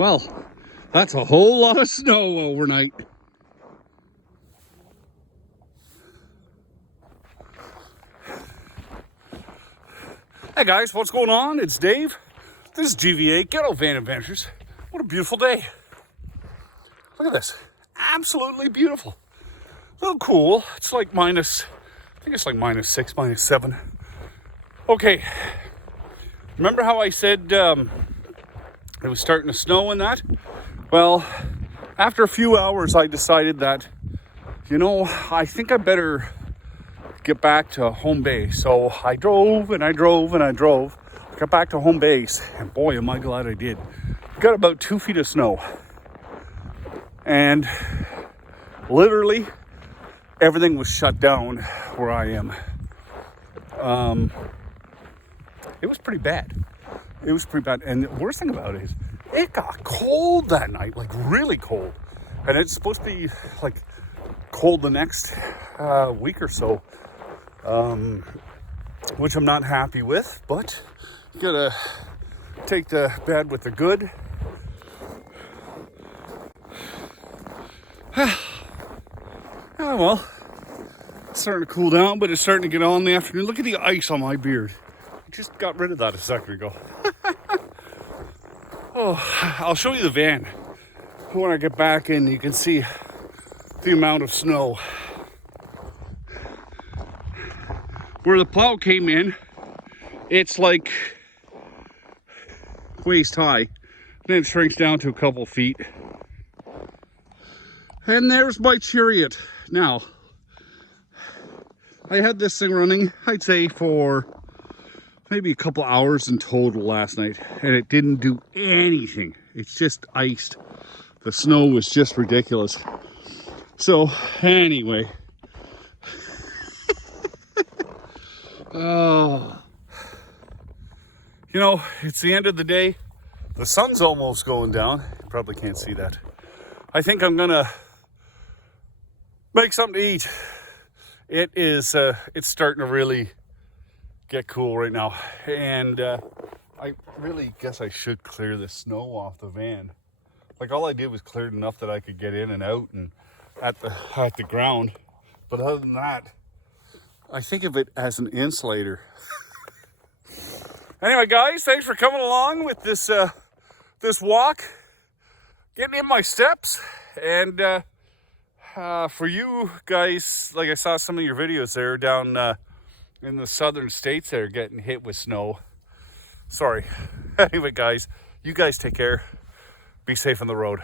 Well, that's a whole lot of snow overnight. Hey guys, what's going on? It's Dave. This is GVA, Ghetto Van Adventures. What a beautiful day. Look at this. Absolutely beautiful. A little cool. It's like minus, I think it's like -6, -7. Okay. Remember how I said it was starting to snow and that? Well, after a few hours, I decided that, I think I better get back to home base. So I drove and I drove and I drove. Got back to home base, and boy, am I glad I did. Got about 2 feet of snow. And literally, everything was shut down where I am. It was pretty bad. It was pretty bad. And the worst thing about it is, it got cold that night, like really cold. And it's supposed to be like cold the next week or so, which I'm not happy with, but you gotta take the bad with the good. Oh well, it's starting to cool down, but it's starting to get on in the afternoon. Look at the ice on my beard. I just got rid of that a second ago. Oh, I'll show you the van when I get back, and you can see the amount of snow. Where the plow came in, it's like waist high. Then it shrinks down to a couple feet. And there's my chariot. Now, I had this thing running, I'd say, for maybe a couple hours in total last night, and it didn't do anything. It's just iced. The snow was just ridiculous. So, anyway. Oh. It's the end of the day. The sun's almost going down. You probably can't see that. I think I'm gonna make something to eat. It's starting to really get cool right now. And I really guess I should clear the snow off the van. Like, all I did was cleared enough that I could get in and out and at the ground. But other than that, I think of it as an insulator. Anyway, guys, thanks for coming along with this this walk, getting in my steps. And for you guys, like, I saw some of your videos there down in the southern states there getting hit with snow. Sorry. Anyway, guys, you guys take care. Be safe on the road.